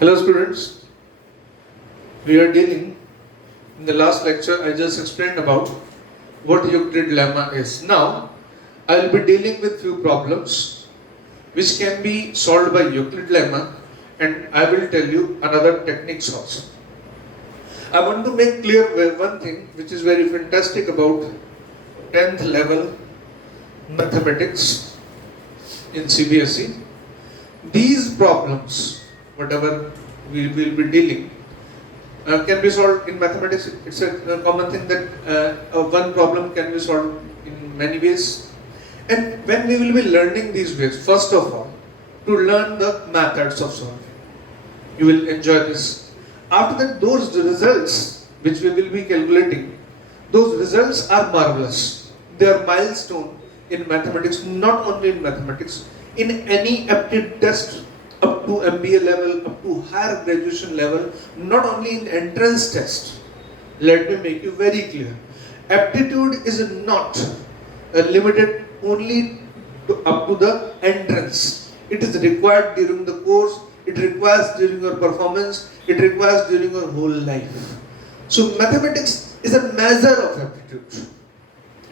Hello students, we are dealing, in the last lecture I just explained about what Euclid lemma is. Now I will be dealing with few problems which can be solved by Euclid lemma, and I will tell you another techniques also. I want to make clear one thing which is very fantastic about 10th level mathematics in CBSE. These problems, whatever we will be dealing, can be solved in mathematics. It's a common thing that one problem can be solved in many ways. And when we will be learning these ways, first of all, to learn the methods of solving, you will enjoy this. After that, those results which we will be calculating, those results are marvelous. They are milestone in mathematics, not only in mathematics, in any aptitude test up to MBA level, up to higher graduation level, not only in entrance test. Let me make you very clear. Aptitude is not limited only up to the entrance. It is required during the course, it requires during your performance, it requires during your whole life. So mathematics is a measure of aptitude.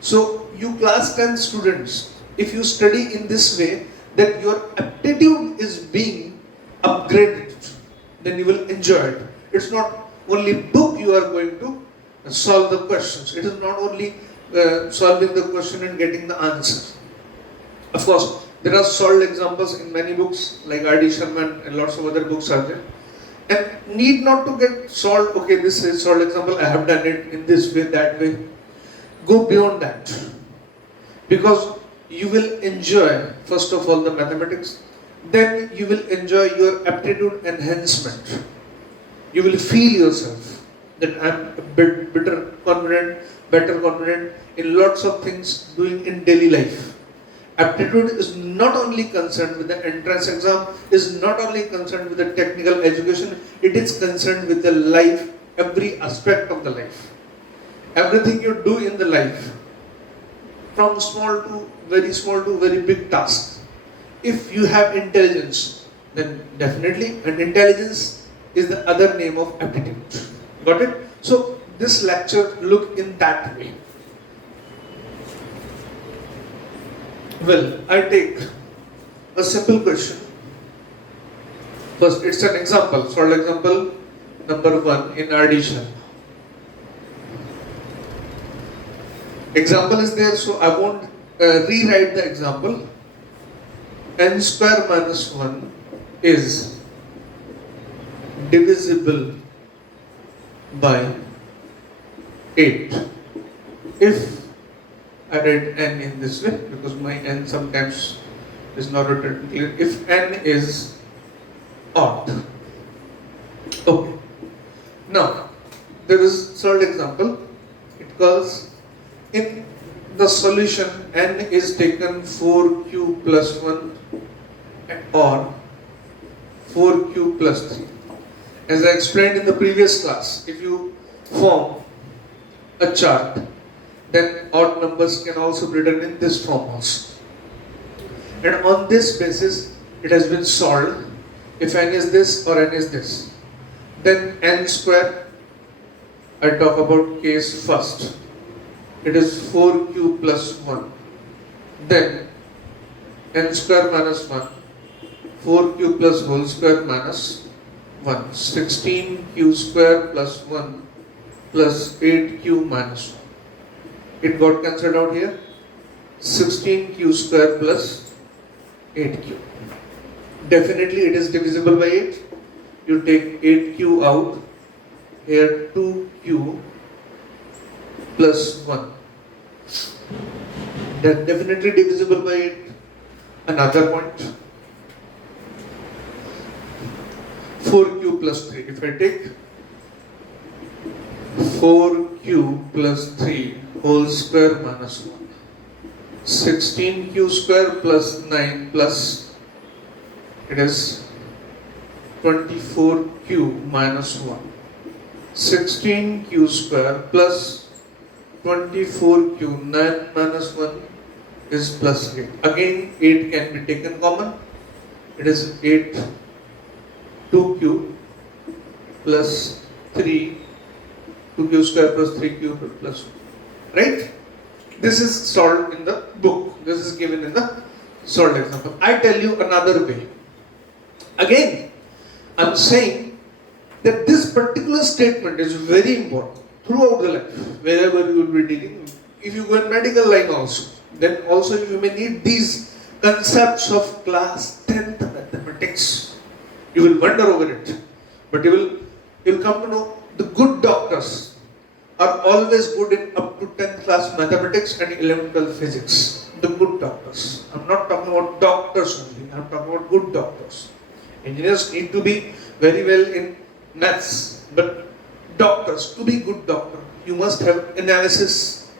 So you class 10 students, if you study in this way, that your aptitude is being upgraded, then you will enjoy it. It's not only book you are going to solve the questions. It is not only solving the question and getting the answer. Of course, there are solved examples in many books like R.D. Sherman and lots of other books are there. And need not to get solved, okay, this is solved example, I have done it in this way, that way. Go beyond that. Because you will enjoy, first of all, the mathematics, then you will enjoy your aptitude enhancement. You will feel yourself that I am a bit better confident in lots of things doing in daily life. Aptitude is not only concerned with the entrance exam, is not only concerned with the technical education, it is concerned with the life, every aspect of the life. Everything you do in the life, from small to very big task. If you have intelligence, then definitely, and intelligence is the other name of aptitude. Got it? So this lecture look in that way. Well, I take a simple question. First, it's an example. Solve example number 1 in addition. Example is there, so I won't rewrite the example. N square minus 1 is divisible by 8. If I write n in this way, because my n sometimes is not written clear. If n is odd. Okay. Now, there is third example. It calls, in the solution, n is taken 4q plus 1 or 4q plus 3. As I explained in the previous class, if you form a chart, then odd numbers can also be written in this form also. And on this basis, it has been solved. If n is this or n is this, then n square, I talk about case first. It is 4q plus 1. Then n square minus 1, 4q plus whole square minus 1, 16q square plus 1 plus 8q minus 1. It got cancelled out here. 16q square plus 8q. Definitely it is divisible by 8. You take 8q out. Here 2q plus 1. That definitely divisible by 8. Another point. 4q plus 3. If I take 4q plus 3 whole square minus 1, 16q square plus 9 plus, it is 24q minus 1, 16q square plus 24q, 9 minus 1 is plus 8. Again 8 can be taken common. It is 8 2q plus 3, 2q square plus 3q plus 2. Right? This is solved in the book. This is given in the solved example. I tell you another way. Again, I'm saying that this particular statement is very important throughout the life, wherever you will be dealing. If you go in medical line also, then also you may need these concepts of class 10th mathematics. You will wonder over it, but you will come to know the good doctors are always good in up to 10th class mathematics and elemental physics. The good doctors. I'm not talking about doctors only. I'm talking about good doctors. Engineers need to be very well in maths, but doctors, to be good doctor, you must have analysis,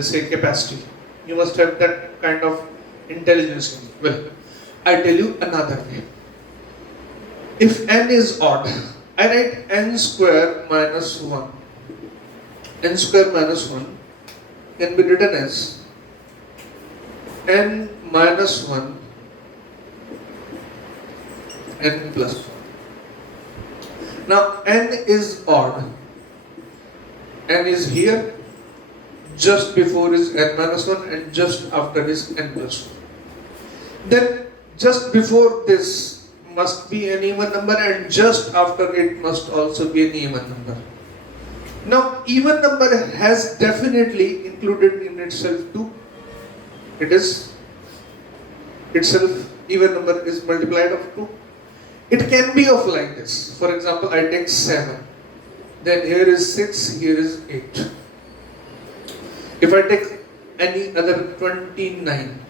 say capacity. You must have that kind of intelligence in you. Well, I tell you another way. If n is odd, I write n square minus 1. N square minus 1 can be written as n minus 1 n plus 1. Now n is odd. N is here, just before is n minus 1 and just after is n plus 1. Then just before this must be an even number and just after it must also be an even number. Now even number has definitely included in itself 2. It is itself, even number is multiplied of 2. It can be of like this. For example, I take 7. Then here is 6, here is 8. If I take any other 29,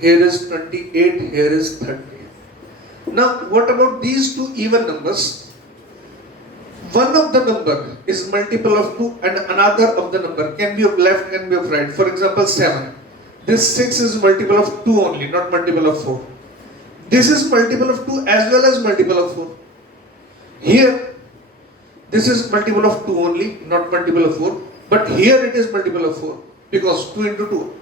here is 28, here is 30. Now, what about these two even numbers? One of the number is multiple of 2 and another of the number can be of left, can be of right. For example, 7. This 6 is multiple of 2 only, not multiple of 4. This is multiple of 2 as well as multiple of 4. Here, this is multiple of 2 only, not multiple of 4. But here it is multiple of 4 because 2 into 2.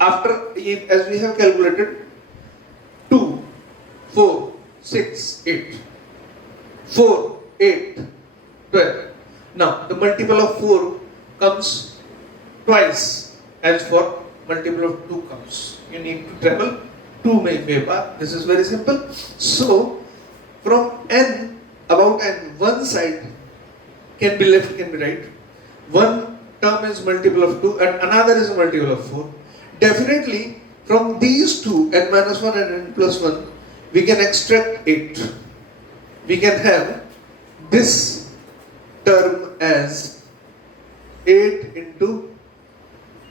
After, as we have calculated, 2, 4, 6, 8. 4, 8, 12. Now, the multiple of 4 comes twice as for multiple of 2 comes. You need to travel 2 way path. This is very simple. So, from n, about n, one side can be left, can be right. One term is multiple of 2 and another is multiple of 4. Definitely, from these two, n minus 1 and n plus 1, we can extract 8. We can have this term as 8 into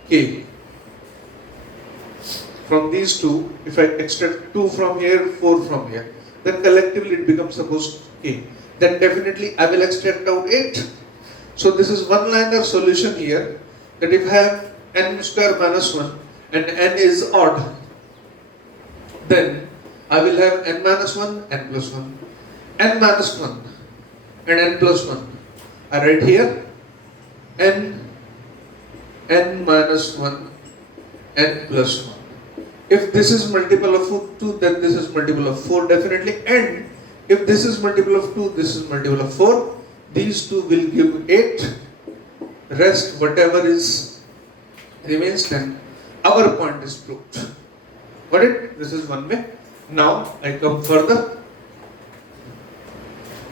k. From these two, if I extract 2 from here, 4 from here, then collectively it becomes suppose k. Then definitely I will extract out 8. So this is one-liner solution here, that if I have n square minus 1 and n is odd, then I will have n minus 1, n plus 1, n minus 1 and n plus 1. I write here n minus 1, n plus 1. If this is multiple of 2, then this is multiple of 4 definitely, and if this is multiple of 2, this is multiple of 4. These two will give 8. Rest, whatever is remains, then our point is proved. Got it? This is one way. Now I come further.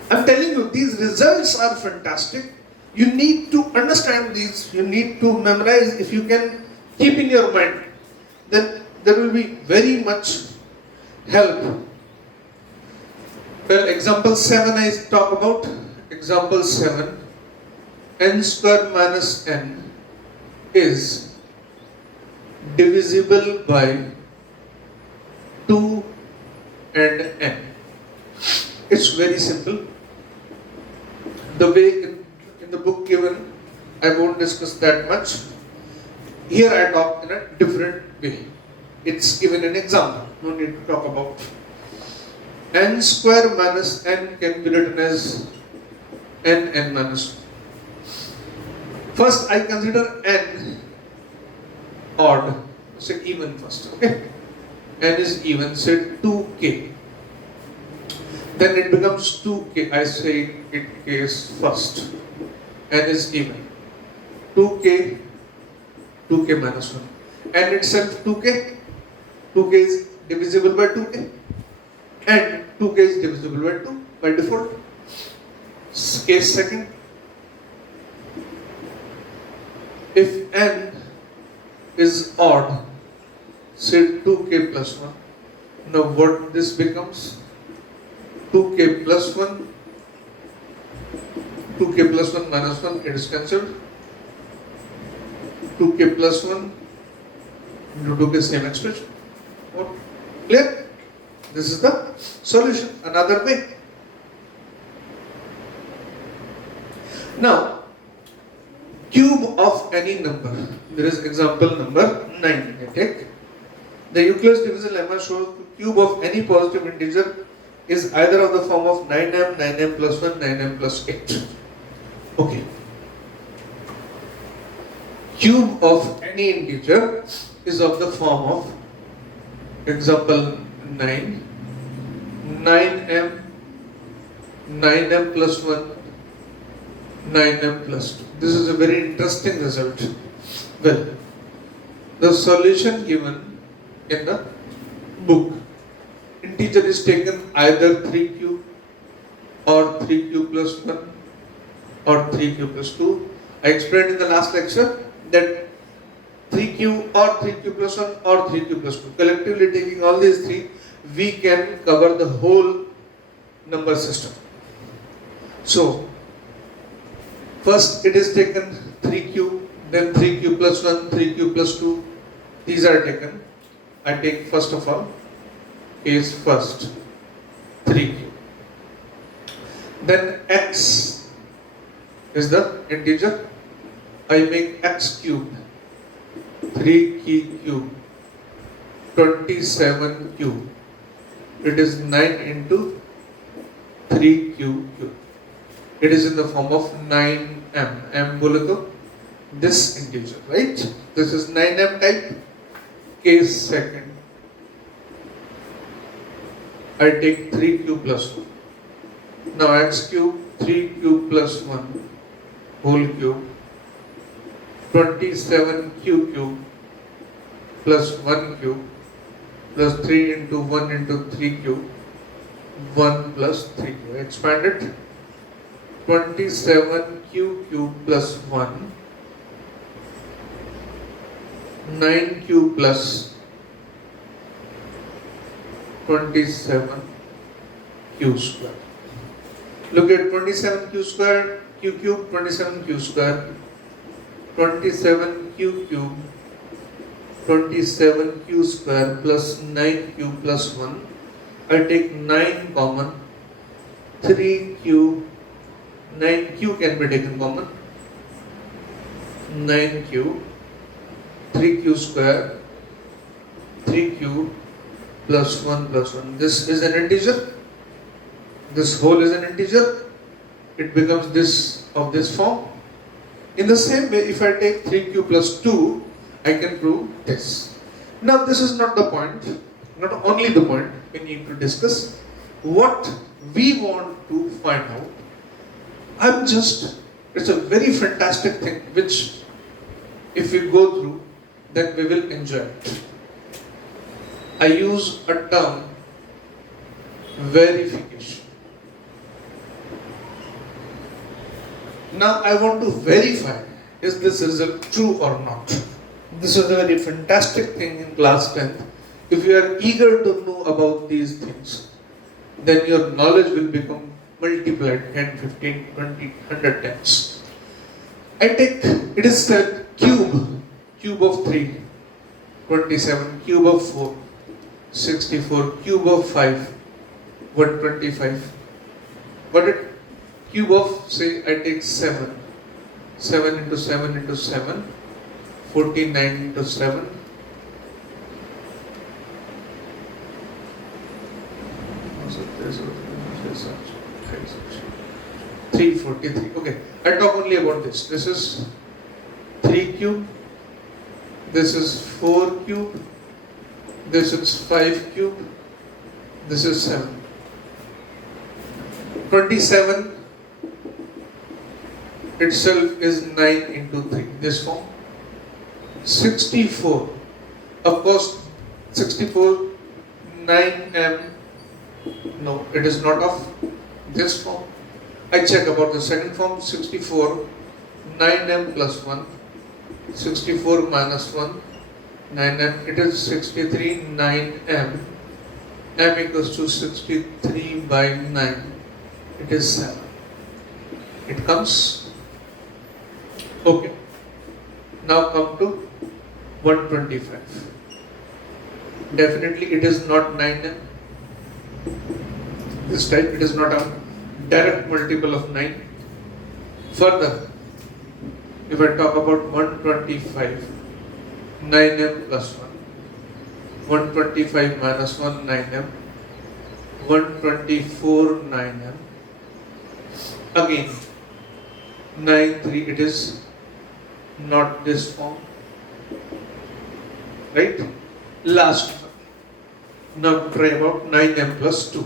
I'm telling you, these results are fantastic. You need to understand these. You need to memorize. If you can keep in your mind, then there will be very much help. Well, example 7 I talk about. Example 7, n square minus n is divisible by 2 and n. It's very simple. The way in the book given, I won't discuss that much. Here I talk in a different way. It's given an example, no need to talk about. N square minus n can be written as n minus 1. First I consider n odd, say even first, okay? N is even, say 2k. Then it becomes 2k. I say it k is first. N is even. 2k, 2k minus 1. N itself 2k. 2k is divisible by 2k. And 2k is divisible by 2 by default. Case second. If n is odd, say 2k plus 1. Now what this becomes? 2k plus 1, 2k plus 1 minus 1, it is cancelled. 2k plus 1 into 2k, same expression. Or clear? This is the solution. Another way. Now, cube of any number. There is example number 9. I take. The Euclid's division lemma shows the cube of any positive integer is either of the form of 9m, 9m plus 1, 9m plus 8. Okay. Cube of any integer is of the form of, example 9, 9m, 9m plus 1, 9m plus 2. This is a very interesting result. Well, the solution given in the book, integer is taken either 3q or 3q plus 1 or 3q plus 2. I explained in the last lecture that 3q or 3q plus 1 or 3q plus 2. Collectively taking all these three, we can cover the whole number system. So, first it is taken 3q, then 3q plus 1, 3q plus 2. These are taken. I take first of all is first 3q. Then x is the integer. I make x cubed, 3q cube, 27q. It is 9 into 3q cube. It is in the form of 9m. M bole to this integer, right? This is 9m type. Case second. I take 3q plus 1. Now x cube, 3q plus 1 whole cube, 27q cube plus 1 cube plus 3 into 1 into 3 cube, 1 plus 3 cube. Expand it. 27q cube plus 1, 9q plus 27q square. Look at 27q square, q cube, 27q square, 27q cube, 27q square plus 9q plus 1. I take 9 common, 3q, 9q can be taken common, 9q, 3q square, 3q plus 1 plus 1. This is an integer. This whole is an integer. It becomes this of this form. In the same way, if I take 3q plus 2, I can prove this. Now this is not the point, not only the point we need to discuss. What we want to find out, it's a very fantastic thing which if we go through, then we will enjoy it. I use a term, verification. Now I want to verify, is this result true or not? This is a very fantastic thing in class 10th. If you are eager to know about these things, then your knowledge will become multiplied 10, 15, 20, 100 times. I take, it is said cube of 3, 27, cube of 4, 64, cube of 5, 125. But it, cube of, say, I take 7, 7 into 7 into 7, 49 into 7, 343. Okay, I talk only about this. This is 3 cube, this is 4 cube, this is 5 cube, this is 7. 27 itself is 9 into 3, this form. 64, of course, 64, 9m, no, it is not of this form. I check about the second form, 64, 9m plus 1, 64 minus 1, 9m, it is 63, 9m, m equals to 63 by 9, it is 7. It comes, okay. Now come to 125. Definitely it is not 9m. This type, it is not a direct multiple of 9. Further, if I talk about 125, 9m plus 1, 125 minus 1, 9m, 124, 9m, again 9, 3, it is not this form, right? Last one. Now try about 9m plus 2.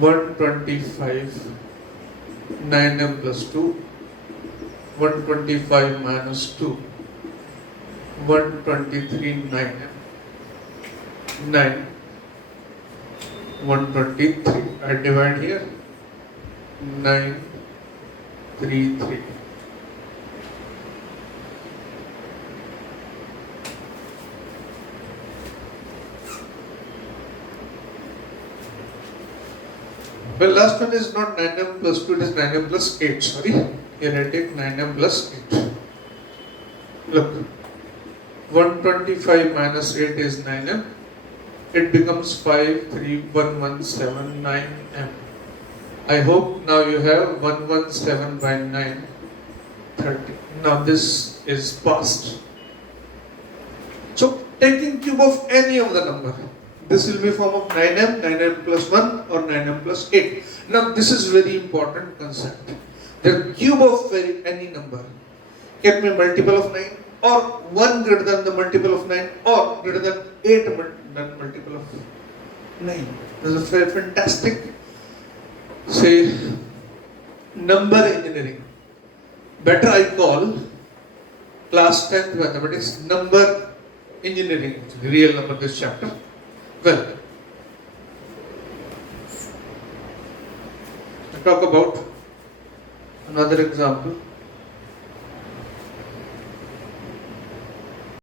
One 25, 9m plus 2, 125 minus 2, 123, 9m, 9, 123. I divide here, 9, 3, 3. Well, last one is not 9m plus 2, it is 9m plus 8, sorry. Here I take 9m plus 8. Look, 125 minus 8 is 9m. It becomes 5, 3, 1, 1, 7, 9m. I hope now you have 117 by 9, 30. Now this is past. So taking cube of any of the number, this will be form of 9m, 9m plus 1 or 9m plus 8. Now this is very important concept. The cube of any number can be multiple of 9 or 1 greater than the multiple of 9 or greater than 8 than multiple of 9. This is a fantastic, say, number engineering. Better I call class 10th mathematics number engineering, real number this chapter. Well, I talk about another example.